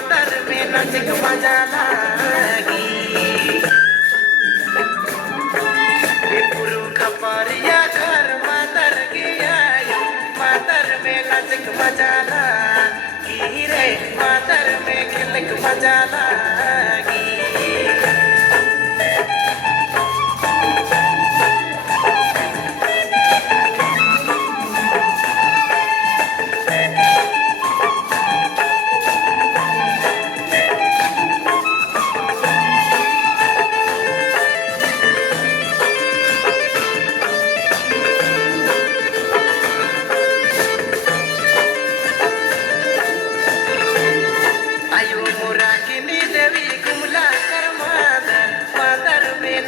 मातर में नचक मजा लागी पुरु खपरिया घर मातर गया मातर में नचक मजा लागी रे मातर में खिलक मजा लागी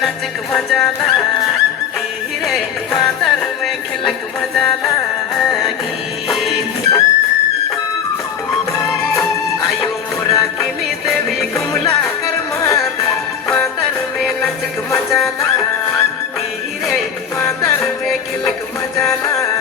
नचक मजा लागी रे मातर में खिलक मजा लागी आयो मोरा किनी देवी गुमला कर मातर में नचक मजा लागी रे मातर में खिलक मजा लागी